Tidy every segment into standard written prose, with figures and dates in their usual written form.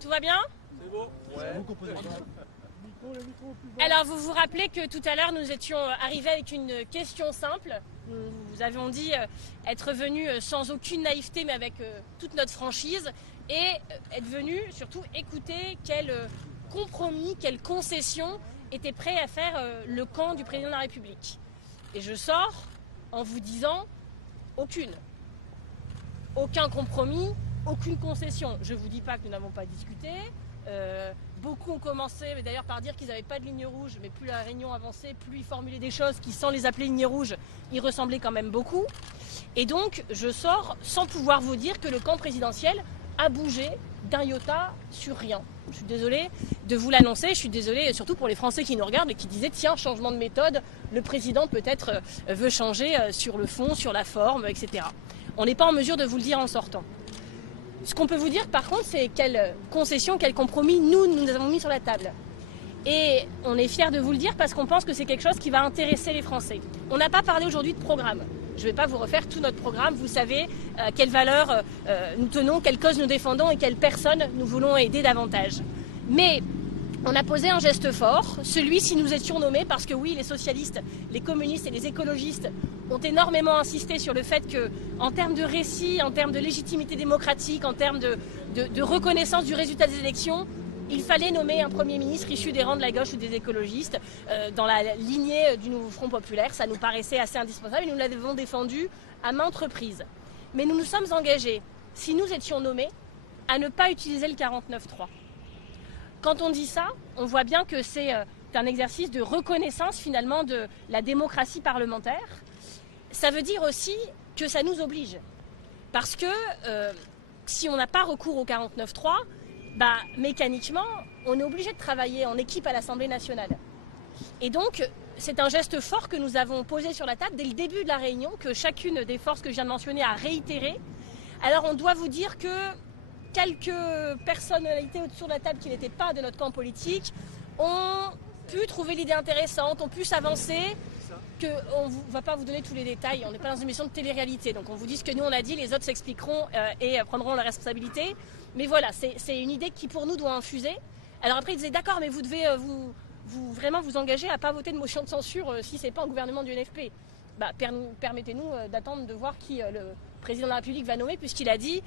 Tout va bien? C'est bon. Ouais. Alors vous vous rappelez que tout à l'heure nous étions arrivés avec une question simple. Nous avions dit être venus sans aucune naïveté mais avec toute notre franchise et être venus surtout écouter quel compromis, quelle concession était prêt à faire le camp du président de la République. Et je sors en vous disant aucune. Aucun compromis, aucune concession. Je ne vous dis pas que nous n'avons pas discuté. Beaucoup ont commencé d'ailleurs par dire qu'ils n'avaient pas de ligne rouge, mais plus la réunion avançait, plus ils formulaient des choses qui, sans les appeler lignes rouges, y ressemblaient quand même beaucoup. Et donc, je sors sans pouvoir vous dire que le camp présidentiel a bougé d'un iota sur rien. Je suis désolée de vous l'annoncer, je suis désolée surtout pour les Français qui nous regardent et qui disaient tiens, changement de méthode, le président peut-être veut changer sur le fond, sur la forme, etc. On n'est pas en mesure de vous le dire en sortant. Ce qu'on peut vous dire par contre, c'est quelle concession, quel compromis nous avons mis sur la table. Et on est fiers de vous le dire parce qu'on pense que c'est quelque chose qui va intéresser les Français. On n'a pas parlé aujourd'hui de programme. Je ne vais pas vous refaire tout notre programme. Vous savez quelles valeurs nous tenons, quelles causes nous défendons et quelles personnes nous voulons aider davantage. Mais on a posé un geste fort, celui si nous étions nommés, parce que oui, les socialistes, les communistes et les écologistes ont énormément insisté sur le fait que, en termes de récit, en termes de légitimité démocratique, en termes de reconnaissance du résultat des élections, il fallait nommer un Premier ministre issu des rangs de la gauche ou des écologistes dans la lignée du Nouveau Front Populaire. Ça nous paraissait assez indispensable et nous l'avons défendu à maintes reprises. Mais nous nous sommes engagés, si nous étions nommés, à ne pas utiliser le 49.3. Quand on dit ça, on voit bien que c'est un exercice de reconnaissance finalement de la démocratie parlementaire. Ça veut dire aussi que ça nous oblige. Parce que si on n'a pas recours au 49.3, mécaniquement, on est obligé de travailler en équipe à l'Assemblée nationale. Et donc, c'est un geste fort que nous avons posé sur la table dès le début de la réunion, que chacune des forces que je viens de mentionner a réitéré. Alors, on doit vous dire que quelques personnalités autour de la table qui n'étaient pas de notre camp politique ont pu trouver l'idée intéressante, ont pu s'avancer. On ne va pas vous donner tous les détails, on n'est pas dans une émission de télé-réalité, donc on vous dit ce que nous on a dit, les autres s'expliqueront et prendront la responsabilité. Mais voilà, c'est une idée qui pour nous doit infuser. Alors après ils disaient d'accord, mais vous devez vraiment vous engager à ne pas voter de motion de censure si ce n'est pas un gouvernement du NFP. Permettez-nous d'attendre de voir qui le président de la République va nommer, puisqu'il a dit,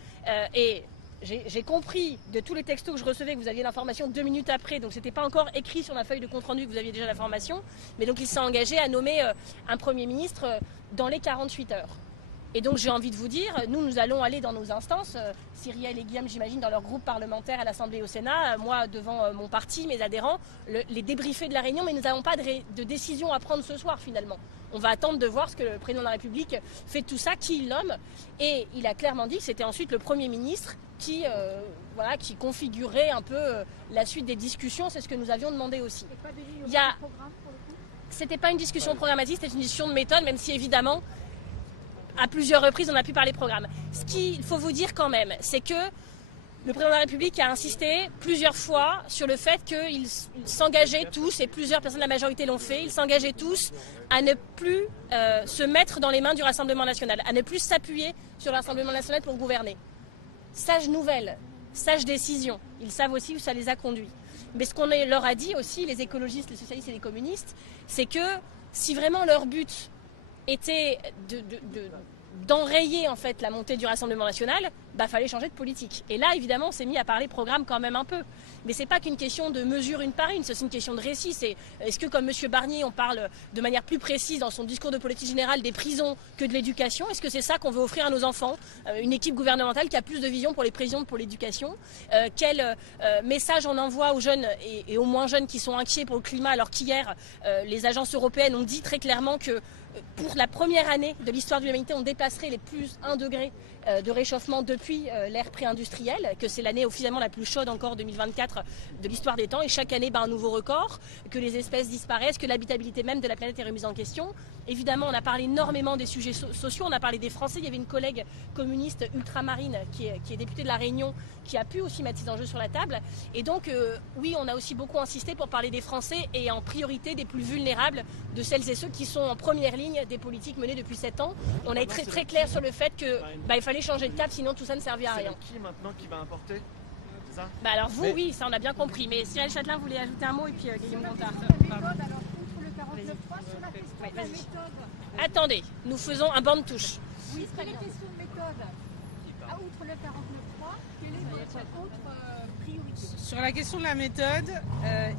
et j'ai compris de tous les textos que je recevais que vous aviez l'information 2 minutes après, donc c'était pas encore écrit sur ma feuille de compte rendu que vous aviez déjà l'information, mais donc il s'est engagé à nommer un Premier ministre dans les 48 heures. Et donc j'ai envie de vous dire, nous allons aller dans nos instances, Cyrielle et Guillaume j'imagine dans leur groupe parlementaire à l'Assemblée et au Sénat, moi devant mon parti, mes adhérents, les débriefer de la réunion, mais nous n'avons pas de décision à prendre ce soir finalement. On va attendre de voir ce que le président de la République fait de tout ça, qui il nomme, et il a clairement dit que c'était ensuite le Premier ministre qui configurait un peu la suite des discussions, c'est ce que nous avions demandé aussi. C'était pas une discussion programmatique, c'était une discussion de méthode, même si évidemment, à plusieurs reprises, on a pu parler programme. Ce qu'il faut vous dire quand même, c'est que le président de la République a insisté plusieurs fois sur le fait qu'ils s'engageaient tous, et plusieurs personnes de la majorité l'ont fait, ils s'engageaient tous à ne plus se mettre dans les mains du Rassemblement national, à ne plus s'appuyer sur le Rassemblement national pour gouverner. Sage nouvelle, sage décision. Ils savent aussi où ça les a conduits. Mais ce qu'on leur a dit aussi, les écologistes, les socialistes et les communistes, c'est que si vraiment leur but était d'enrayer en fait la montée du Rassemblement national, fallait changer de politique. Et là, évidemment, on s'est mis à parler programme quand même un peu. Mais c'est pas qu'une question de mesure une par une, c'est aussi une question de récit. Est-ce que comme M. Barnier, on parle de manière plus précise dans son discours de politique générale des prisons que de l'éducation? Est-ce que c'est ça qu'on veut offrir à nos enfants? Une équipe gouvernementale qui a plus de vision pour les prisons que pour l'éducation? Quel message on envoie aux jeunes et aux moins jeunes qui sont inquiets pour le climat, alors qu'hier, les agences européennes ont dit très clairement que pour la première année de l'histoire de l'humanité, on dépasserait les plus 1 degré de réchauffement depuis l'ère pré-industrielle, que c'est l'année officiellement la plus chaude encore 2024 de l'histoire des temps, et chaque année un nouveau record, que les espèces disparaissent, que l'habitabilité même de la planète est remise en question. Évidemment, on a parlé énormément des sujets sociaux, on a parlé des Français. Il y avait une collègue communiste ultramarine qui est députée de la Réunion, qui a pu aussi mettre ces enjeux sur la table. Et donc, oui, on a aussi beaucoup insisté pour parler des Français et en priorité des plus vulnérables, de celles et ceux qui sont en première ligne des politiques menées depuis 7 ans. On a été très clair sur le fait qu'il fallait changer de cap, sinon tout ça ne servait à rien. C'est qui maintenant qui va importer? c'est ça? Bah alors vous, oui, ça on a bien compris. Mais Cyril Châtelain voulait ajouter un mot et puis Guillaume Gontard. Attendez, nous faisons un banc de touche. Oui, c'est les questions de méthode. Outre le 49.3, quelle est votre autre priorité? Sur la question de la méthode,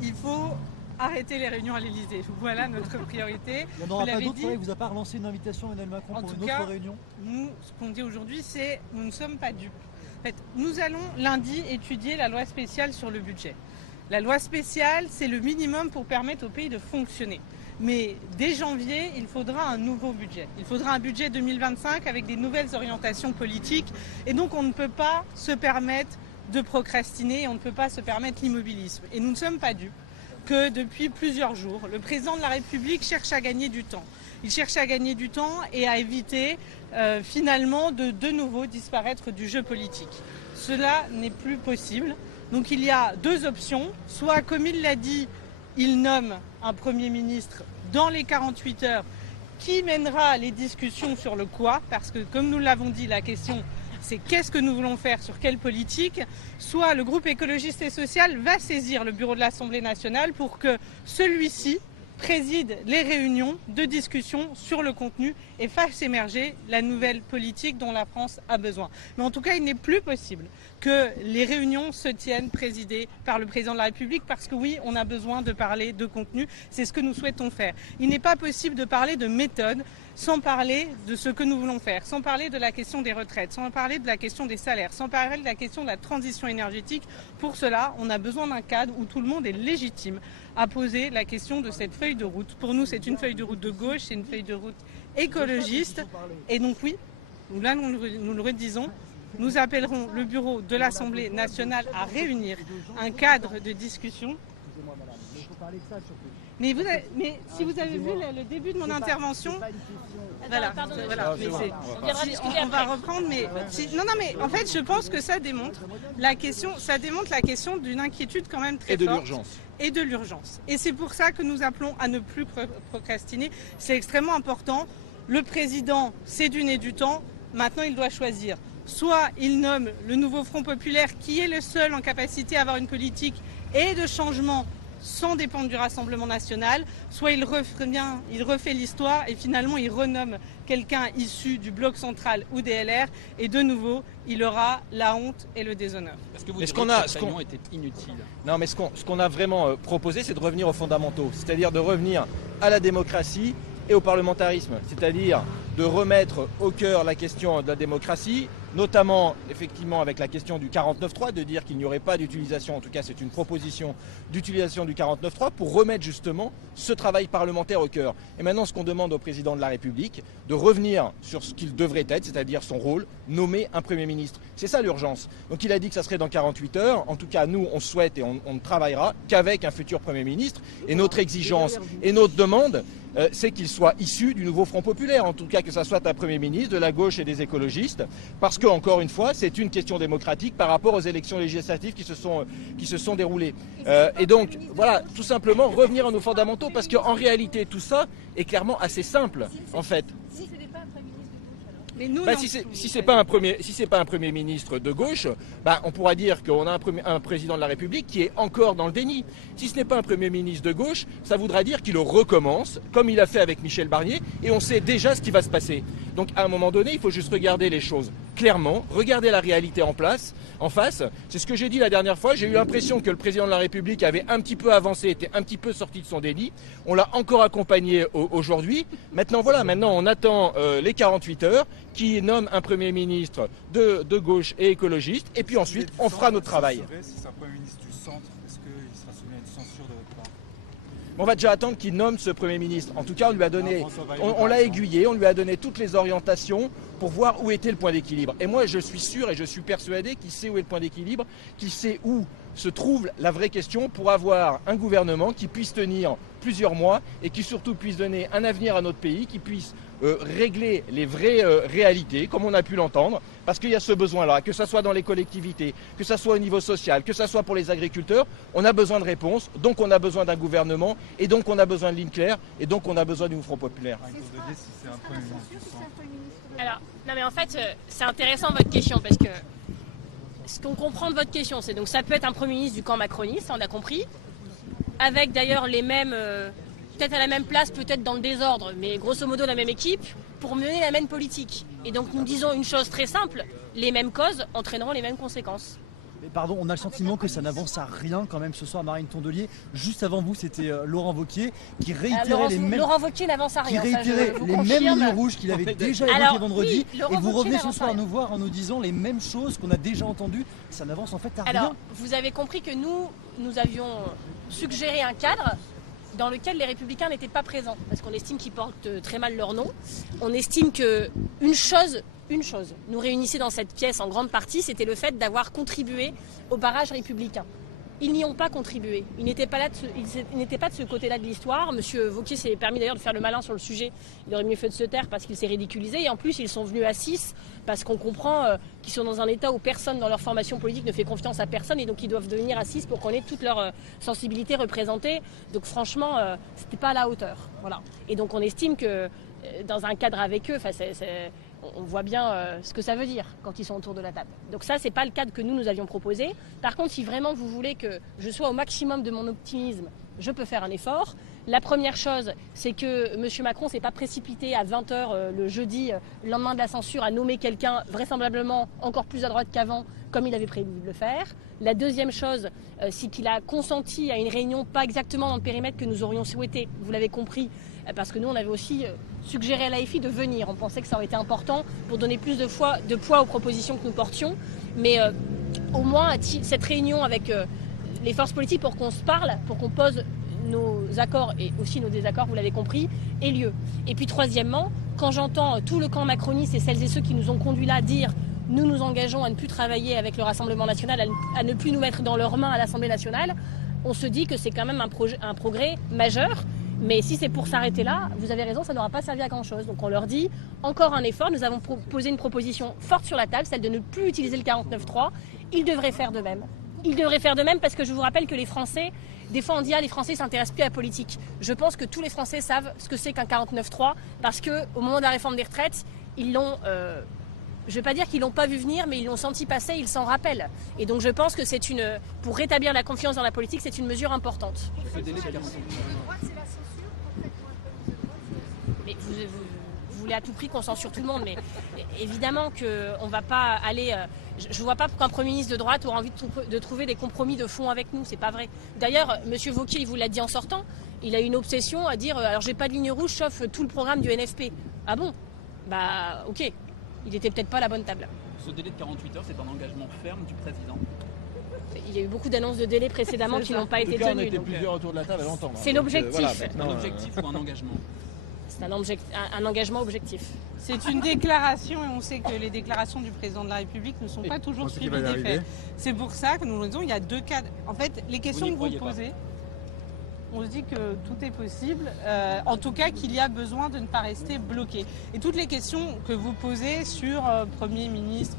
il faut arrêter les réunions à l'Elysée. Voilà notre priorité. Il n'y en aura pas d'autres, il vous a pas relancé une invitation Emmanuel Macron pour une autre réunion? Nous, ce qu'on dit aujourd'hui, c'est nous ne sommes pas dupes. En fait, nous allons lundi étudier la loi spéciale sur le budget. La loi spéciale, c'est le minimum pour permettre au pays de fonctionner. Mais dès janvier, il faudra un nouveau budget. Il faudra un budget 2025 avec des nouvelles orientations politiques. Et donc, on ne peut pas se permettre de procrastiner, on ne peut pas se permettre l'immobilisme. Et nous ne sommes pas dupes que depuis plusieurs jours, le président de la République cherche à gagner du temps. Il cherche à gagner du temps et à éviter finalement de nouveau disparaître du jeu politique. Cela n'est plus possible. Donc il y a deux options. Soit, comme il l'a dit, il nomme un Premier ministre dans les 48 heures qui mènera les discussions sur le quoi, parce que comme nous l'avons dit, la question c'est qu'est-ce que nous voulons faire, sur quelle politique. Soit le groupe écologiste et social va saisir le bureau de l'Assemblée nationale pour que celui-ci préside les réunions de discussion sur le contenu et fasse émerger la nouvelle politique dont la France a besoin. Mais en tout cas, il n'est plus possible que les réunions se tiennent présidées par le président de la République parce que oui, on a besoin de parler de contenu, c'est ce que nous souhaitons faire. Il n'est pas possible de parler de méthode sans parler de ce que nous voulons faire, sans parler de la question des retraites, sans parler de la question des salaires, sans parler de la question de la transition énergétique. Pour cela, on a besoin d'un cadre où tout le monde est légitime à poser la question de cette feuille de route. Pour nous, c'est une feuille de route de gauche, c'est une feuille de route écologiste. Et donc oui, là nous le redisons, nous appellerons le bureau de l'Assemblée nationale à réunir un cadre de discussion. Mais si vous avez vu le début de mon intervention, voilà, on va reprendre. Mais mais en fait, je pense que ça démontre la question d'une inquiétude quand même très forte et de l'urgence. Et c'est pour ça que nous appelons à ne plus procrastiner. C'est extrêmement important. Le président s'est donné du temps. Maintenant, il doit choisir. Soit il nomme le nouveau Front populaire qui est le seul en capacité à avoir une politique et de changement sans dépendre du Rassemblement national, soit il refait l'histoire et finalement il renomme quelqu'un issu du bloc central ou des LR et de nouveau il aura la honte et le déshonneur. Est-ce que vous diriez que cette réunion était inutile? Non, mais ce qu'on a vraiment proposé, c'est de revenir aux fondamentaux, c'est-à-dire de revenir à la démocratie et au parlementarisme, c'est-à-dire de remettre au cœur la question de la démocratie, notamment effectivement avec la question du 49.3, de dire qu'il n'y aurait pas d'utilisation, en tout cas c'est une proposition d'utilisation du 49.3 pour remettre justement ce travail parlementaire au cœur. Et maintenant ce qu'on demande au président de la République, de revenir sur ce qu'il devrait être, c'est-à-dire son rôle, nommer un Premier ministre. C'est ça l'urgence. Donc il a dit que ça serait dans 48 heures, en tout cas nous on souhaite et on ne travaillera qu'avec un futur Premier ministre. Et notre exigence et notre demande, c'est qu'il soit issu du nouveau Front populaire, en tout cas que ça soit un Premier ministre de la gauche et des écologistes, parce que encore une fois, c'est une question démocratique par rapport aux élections législatives qui se sont déroulées. Et donc, voilà, tout simplement revenir à nos fondamentaux, parce qu'en réalité, tout ça est clairement assez simple, en fait. Mais nous, si c'est pas un premier ministre de gauche, on pourra dire qu'on a un président de la République qui est encore dans le déni. Si ce n'est pas un premier ministre de gauche, ça voudra dire qu'il recommence, comme il a fait avec Michel Barnier, et on sait déjà ce qui va se passer. Donc à un moment donné, il faut juste regarder les choses clairement, regarder la réalité en face. C'est ce que j'ai dit la dernière fois. J'ai eu l'impression que le président de la République avait un petit peu avancé, était un petit peu sorti de son déni. On l'a encore accompagné aujourd'hui. Maintenant, on attend les 48 heures qui nomme un Premier ministre de gauche et écologiste. Et puis ensuite, on fera notre travail. Si c'est un Premier ministre du centre, est-ce qu'il sera soumis à une censure de votre part? On va déjà attendre qu'il nomme ce Premier ministre. En tout cas, on lui a donné, on l'a aiguillé, on lui a donné toutes les orientations pour voir où était le point d'équilibre. Et moi, je suis sûr et je suis persuadé qu'il sait où est le point d'équilibre, qu'il sait où se trouve la vraie question pour avoir un gouvernement qui puisse tenir plusieurs mois et qui surtout puisse donner un avenir à notre pays, qui puisse régler les vraies réalités, comme on a pu l'entendre, parce qu'il y a ce besoin-là, que ce soit dans les collectivités, que ce soit au niveau social, que ce soit pour les agriculteurs, on a besoin de réponses, donc on a besoin d'un gouvernement, et donc on a besoin de lignes claires, et donc on a besoin du Front populaire. Alors, non mais en fait, c'est intéressant votre question, parce que ce qu'on comprend de votre question, c'est donc ça peut être un Premier ministre du camp macroniste, on a compris, avec d'ailleurs les mêmes, peut-être à la même place, peut-être dans le désordre, mais grosso modo la même équipe, pour mener la même politique. Et donc nous disons une chose très simple, les mêmes causes entraîneront les mêmes conséquences. Mais pardon, on a le sentiment que ça n'avance à rien quand même ce soir, Marine Tondelier. Juste avant vous, c'était Laurent Wauquiez qui réitérait les mêmes... Laurent Wauquiez n'avance à rien. Qui réitérait les mêmes lignes rouges qu'il avait déjà évoquées vendredi. Oui, et vous revenez ce soir nous voir en nous disant les mêmes choses qu'on a déjà entendues. Ça n'avance en fait à rien. Alors, vous avez compris que nous avions suggéré un cadre dans lequel les Républicains n'étaient pas présents, parce qu'on estime qu'ils portent très mal leur nom. On estime que une chose nous réunissait dans cette pièce en grande partie, c'était le fait d'avoir contribué au barrage républicain. Ils n'y ont pas contribué. Ils n'étaient pas de ce côté-là de l'histoire. Monsieur Wauquiez s'est permis d'ailleurs de faire le malin sur le sujet. Il aurait mieux fait de se taire parce qu'il s'est ridiculisé. Et en plus, ils sont venus à 6 parce qu'on comprend qu'ils sont dans un état où personne dans leur formation politique ne fait confiance à personne. Et donc, ils doivent venir à 6 pour qu'on ait toute leur sensibilité représentée. Donc, franchement, c'était pas à la hauteur. Voilà. Et donc, on estime que dans un cadre avec eux, on voit bien ce que ça veut dire quand ils sont autour de la table. Donc ça, c'est pas le cadre que nous avions proposé. Par contre, si vraiment vous voulez que je sois au maximum de mon optimisme, je peux faire un effort. La première chose, c'est que M. Macron s'est pas précipité à 20h le jeudi, le lendemain de la censure, à nommer quelqu'un vraisemblablement encore plus à droite qu'avant, comme il avait prévu de le faire. La deuxième chose, c'est qu'il a consenti à une réunion pas exactement dans le périmètre que nous aurions souhaité, vous l'avez compris, parce que nous, on avait aussi suggéré à l'AFI de venir. On pensait que ça aurait été important pour donner plus de poids aux propositions que nous portions. Mais au moins, cette réunion avec les forces politiques pour qu'on se parle, pour qu'on pose nos accords et aussi nos désaccords, vous l'avez compris, ait lieu. Et puis troisièmement, quand j'entends tout le camp macroniste et celles et ceux qui nous ont conduits là dire « nous nous engageons à ne plus travailler avec le Rassemblement national, à ne plus nous mettre dans leurs mains à l'Assemblée nationale », on se dit que c'est quand même un progrès majeur. Mais si c'est pour s'arrêter là, vous avez raison, ça n'aura pas servi à grand-chose. Donc on leur dit encore un effort. Nous avons posé une proposition forte sur la table, celle de ne plus utiliser le 49.3. Ils devraient faire de même. Ils devraient faire de même parce que je vous rappelle que les Français, des fois on dit les Français ne s'intéressent plus à la politique. Je pense que tous les Français savent ce que c'est qu'un 49.3 parce qu'au moment de la réforme des retraites, ils l'ont... je ne vais pas dire qu'ils ne l'ont pas vu venir, mais ils l'ont senti passer, ils s'en rappellent. Et donc je pense que pour rétablir la confiance dans la politique, c'est une mesure importante. Mais vous voulez à tout prix qu'on censure tout le monde, mais évidemment qu'on ne va pas aller... Je ne vois pas pourquoi un Premier ministre de droite aura envie de trouver des compromis de fond avec nous, c'est pas vrai. D'ailleurs, M. Wauquiez, il vous l'a dit en sortant, il a une obsession à dire « alors j'ai pas de ligne rouge sauf tout le programme du NFP ». Ah bon ? Bah ok, il était peut-être pas à la bonne table. Ce délai de 48 heures, c'est un engagement ferme du président. Il y a eu beaucoup d'annonces de délai précédemment qui n'ont pas été tenues. On était plusieurs autour de la table à l'entendre. C'est l'objectif. Un objectif ou un engagement ? C'est un engagement objectif. C'est une déclaration et on sait que les déclarations du président de la République ne sont pas toujours suivies des faits. C'est pour ça que nous disons qu'il y a deux cas. En fait, les questions que vous posez, on se dit que tout est possible, en tout cas qu'il y a besoin de ne pas rester bloqué. Et toutes les questions que vous posez sur Premier ministre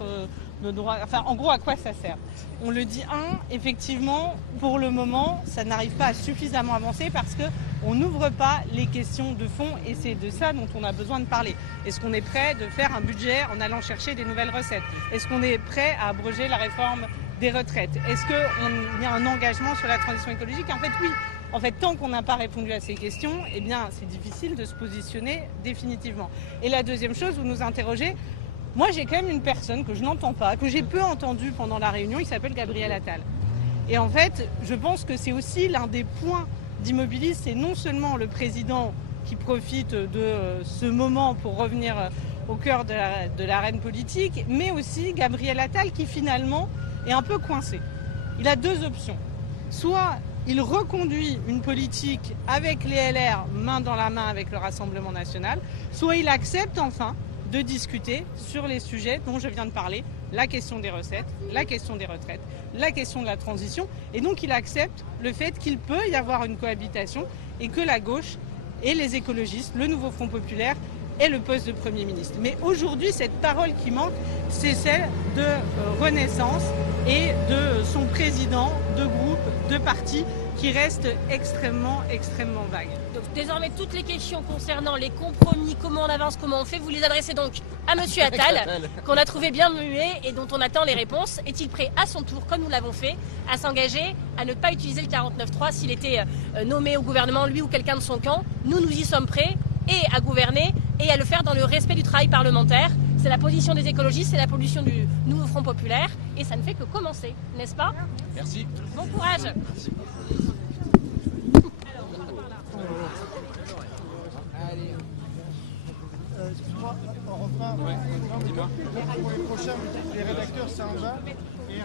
de droit, enfin en gros à quoi ça sert ? On le dit, effectivement, pour le moment, ça n'arrive pas à suffisamment avancer parce qu'on n'ouvre pas les questions de fond et c'est de ça dont on a besoin de parler. Est-ce qu'on est prêt de faire un budget en allant chercher des nouvelles recettes ? Est-ce qu'on est prêt à abroger la réforme des retraites ? Est-ce qu'il y a un engagement sur la transition écologique ? En fait, oui. En fait, tant qu'on n'a pas répondu à ces questions, eh bien, c'est difficile de se positionner définitivement. Et la deuxième chose, vous nous interrogez, moi j'ai quand même une personne que je n'entends pas, que j'ai peu entendue pendant la réunion, il s'appelle Gabriel Attal. Et en fait, je pense que c'est aussi l'un des points d'Immobilis, c'est non seulement le président qui profite de ce moment pour revenir au cœur de l'arène politique, mais aussi Gabriel Attal qui finalement est un peu coincé. Il a deux options. Soit il reconduit une politique avec les LR, main dans la main avec le Rassemblement national, soit il accepte enfin de discuter sur les sujets dont je viens de parler, la question des recettes, la question des retraites, la question de la transition, et donc il accepte le fait qu'il peut y avoir une cohabitation et que la gauche et les écologistes, le nouveau Front populaire, et le poste de Premier ministre. Mais aujourd'hui, cette parole qui manque, c'est celle de Renaissance et de son président de groupe, de parti, qui reste extrêmement vague. Donc désormais, toutes les questions concernant les compromis, comment on avance, comment on fait, vous les adressez donc à Monsieur Attal, qu'on a trouvé bien muet et dont on attend les réponses. Est-il prêt à son tour, comme nous l'avons fait, à s'engager à ne pas utiliser le 49.3 s'il était nommé au gouvernement, lui ou quelqu'un de son camp? Nous y sommes prêts, et à gouverner, et à le faire dans le respect du travail parlementaire. C'est la position des écologistes, c'est la position du Nouveau Front Populaire, et ça ne fait que commencer, n'est-ce pas? Merci. Bon courage. Merci. Excuse-moi, on reprend. Ouais, dis-moi. Pour les prochains, les rédacteurs, c'est en bas. Et ouais,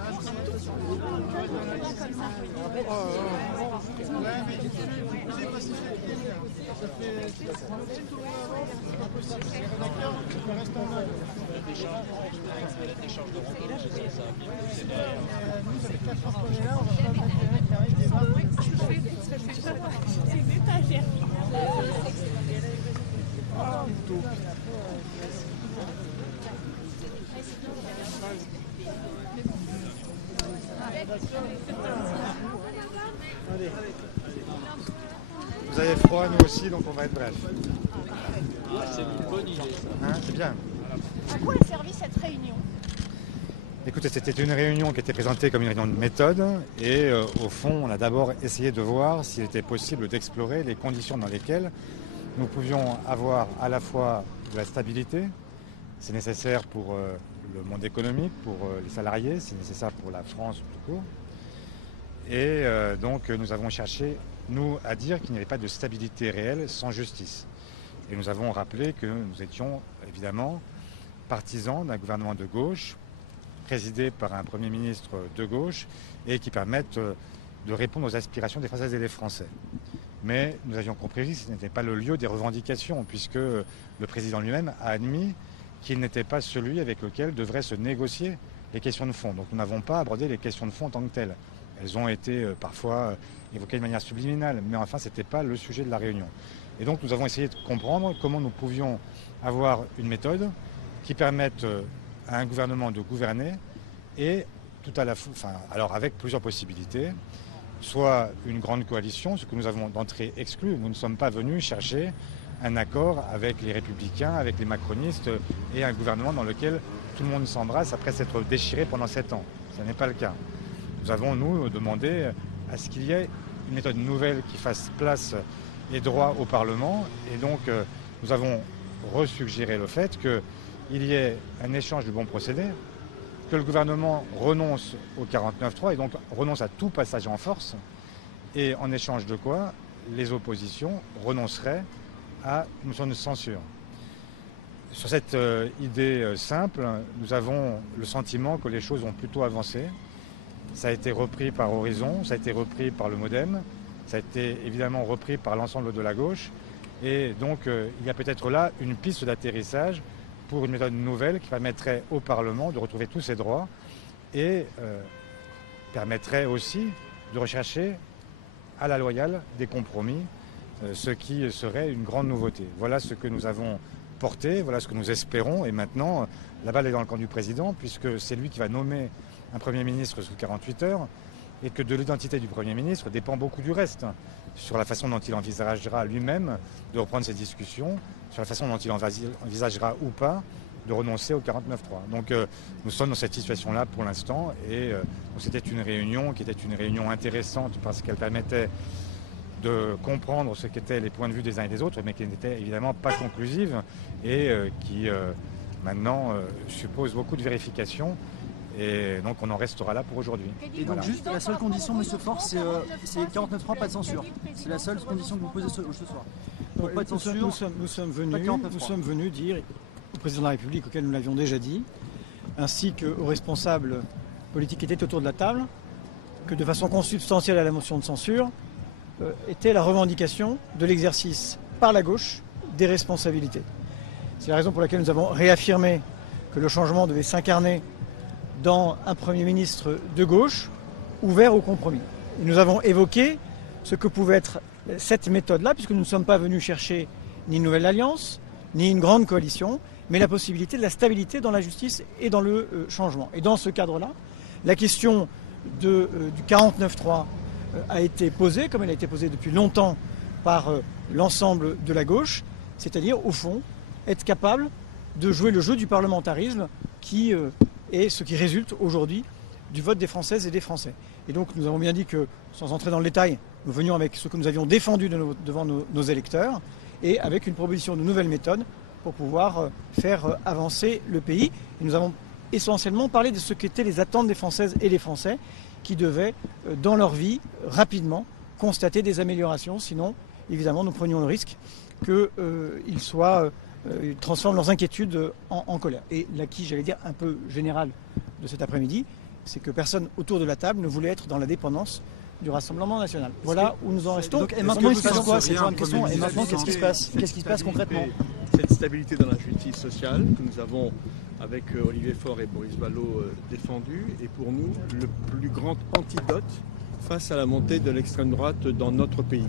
mais vous savez pas si c'est ça fait. C'est pas possible. Les rédacteurs, ils restent en bas. Nous, ça fait 4 ans qu'on est là, on va pas mettre les mecs qui arrivent des barres. C'est une étagère. Vous avez froid, nous aussi, donc on va être bref. C'est une bonne idée, ça. Hein, c'est bien. À quoi a servi cette réunion? Écoutez, c'était une réunion qui était présentée comme une réunion de méthode et au fond, on a d'abord essayé de voir s'il était possible d'explorer les conditions dans lesquelles nous pouvions avoir à la fois de la stabilité, c'est nécessaire pour le monde économique, pour les salariés, c'est nécessaire pour la France tout court. Et donc nous avons cherché, nous, à dire qu'il n'y avait pas de stabilité réelle sans justice. Et nous avons rappelé que nous étions évidemment partisans d'un gouvernement de gauche, présidé par un Premier ministre de gauche, et qui permette de répondre aux aspirations des Françaises et des Français. Mais nous avions compris que ce n'était pas le lieu des revendications, puisque le président lui-même a admis qu'il n'était pas celui avec lequel devraient se négocier les questions de fond. Donc nous n'avons pas abordé les questions de fond en tant que telles. Elles ont été parfois évoquées de manière subliminale, mais enfin ce n'était pas le sujet de la réunion. Et donc nous avons essayé de comprendre comment nous pouvions avoir une méthode qui permette à un gouvernement de gouverner et tout à la fois, alors avec plusieurs possibilités, soit une grande coalition, ce que nous avons d'entrée exclu. Nous ne sommes pas venus chercher un accord avec les Républicains, avec les macronistes et un gouvernement dans lequel tout le monde s'embrasse après s'être déchiré pendant 7 ans. Ce n'est pas le cas. Nous avons, nous, demandé à ce qu'il y ait une méthode nouvelle qui fasse place et droit au Parlement. Et donc, nous avons resuggéré le fait qu'il y ait un échange de bons procédés, que le gouvernement renonce au 49.3 et donc renonce à tout passage en force, et en échange de quoi les oppositions renonceraient à une motion de censure. Sur cette idée simple, nous avons le sentiment que les choses ont plutôt avancé. Ça a été repris par Horizon, ça a été repris par le Modem, ça a été évidemment repris par l'ensemble de la gauche, et donc il y a peut-être là une piste d'atterrissage pour une méthode nouvelle qui permettrait au Parlement de retrouver tous ses droits et permettrait aussi de rechercher à la loyale des compromis, ce qui serait une grande nouveauté. Voilà ce que nous avons porté, voilà ce que nous espérons, et maintenant la balle est dans le camp du président, puisque c'est lui qui va nommer un Premier ministre sous 48 heures, et que de l'identité du Premier ministre dépend beaucoup du reste, sur la façon dont il envisagera lui-même de reprendre ces discussions, sur la façon dont il envisagera ou pas de renoncer au 49.3. Donc nous sommes dans cette situation-là pour l'instant, et c'était une réunion qui était une réunion intéressante parce qu'elle permettait de comprendre ce qu'étaient les points de vue des uns et des autres, mais qui n'était évidemment pas conclusive et qui maintenant suppose beaucoup de vérifications. Et donc on en restera là pour aujourd'hui. Et donc juste la seule condition, Monsieur Faure, c'est 49.3, pas de censure. C'est la seule condition que vous posez ce soir. Donc pas de censure. Nous sommes venus dire au président de la République, auquel nous l'avions déjà dit, ainsi qu'aux responsables politiques qui étaient autour de la table, que de façon consubstantielle à la motion de censure, était la revendication de l'exercice par la gauche des responsabilités. C'est la raison pour laquelle nous avons réaffirmé que le changement devait s'incarner dans un Premier ministre de gauche ouvert au compromis. Et nous avons évoqué ce que pouvait être cette méthode-là, puisque nous ne sommes pas venus chercher ni une nouvelle alliance, ni une grande coalition, mais la possibilité de la stabilité dans la justice et dans le changement. Et dans ce cadre-là, la question du 49.3 a été posée, comme elle a été posée depuis longtemps par l'ensemble de la gauche, c'est-à-dire, au fond, être capable de jouer le jeu du parlementarisme qui est ce qui résulte aujourd'hui du vote des Françaises et des Français. Et donc nous avons bien dit que, sans entrer dans le détail, nous venions avec ce que nous avions défendu devant nos électeurs et avec une proposition de nouvelles méthodes pour pouvoir faire avancer le pays. Et nous avons essentiellement parlé de ce qu'étaient les attentes des Françaises et des Français qui devaient, dans leur vie, rapidement, constater des améliorations. Sinon, évidemment, nous prenions le risque qu'ils transforment leurs inquiétudes en colère. Et l'acquis, j'allais dire, un peu général de cet après-midi, c'est que personne autour de la table ne voulait être dans la dépendance du Rassemblement national. Voilà où nous en restons. Donc, et maintenant, il se passe quoi? C'est une question. Et maintenant, qu'est-ce qui se passe? Qu'est-ce qui se passe concrètement? Cette stabilité dans la justice sociale que nous avons, avec Olivier Faure et Boris Vallaud, défendu, est pour nous le plus grand antidote face à la montée de l'extrême droite dans notre pays.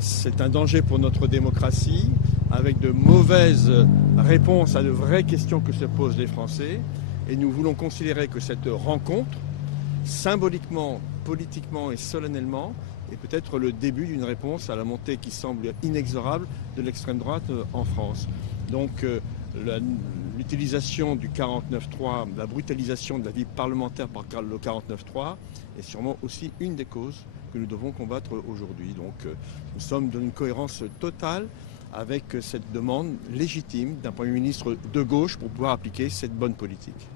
C'est un danger pour notre démocratie, avec de mauvaises réponses à de vraies questions que se posent les Français. Et nous voulons considérer que cette rencontre, symboliquement, politiquement et solennellement, est peut-être le début d'une réponse à la montée qui semble inexorable de l'extrême droite en France. Donc l'utilisation du 49.3, la brutalisation de la vie parlementaire par le 49.3 est sûrement aussi une des causes que nous devons combattre aujourd'hui. Donc nous sommes dans une cohérence totale avec cette demande légitime d'un Premier ministre de gauche pour pouvoir appliquer cette bonne politique.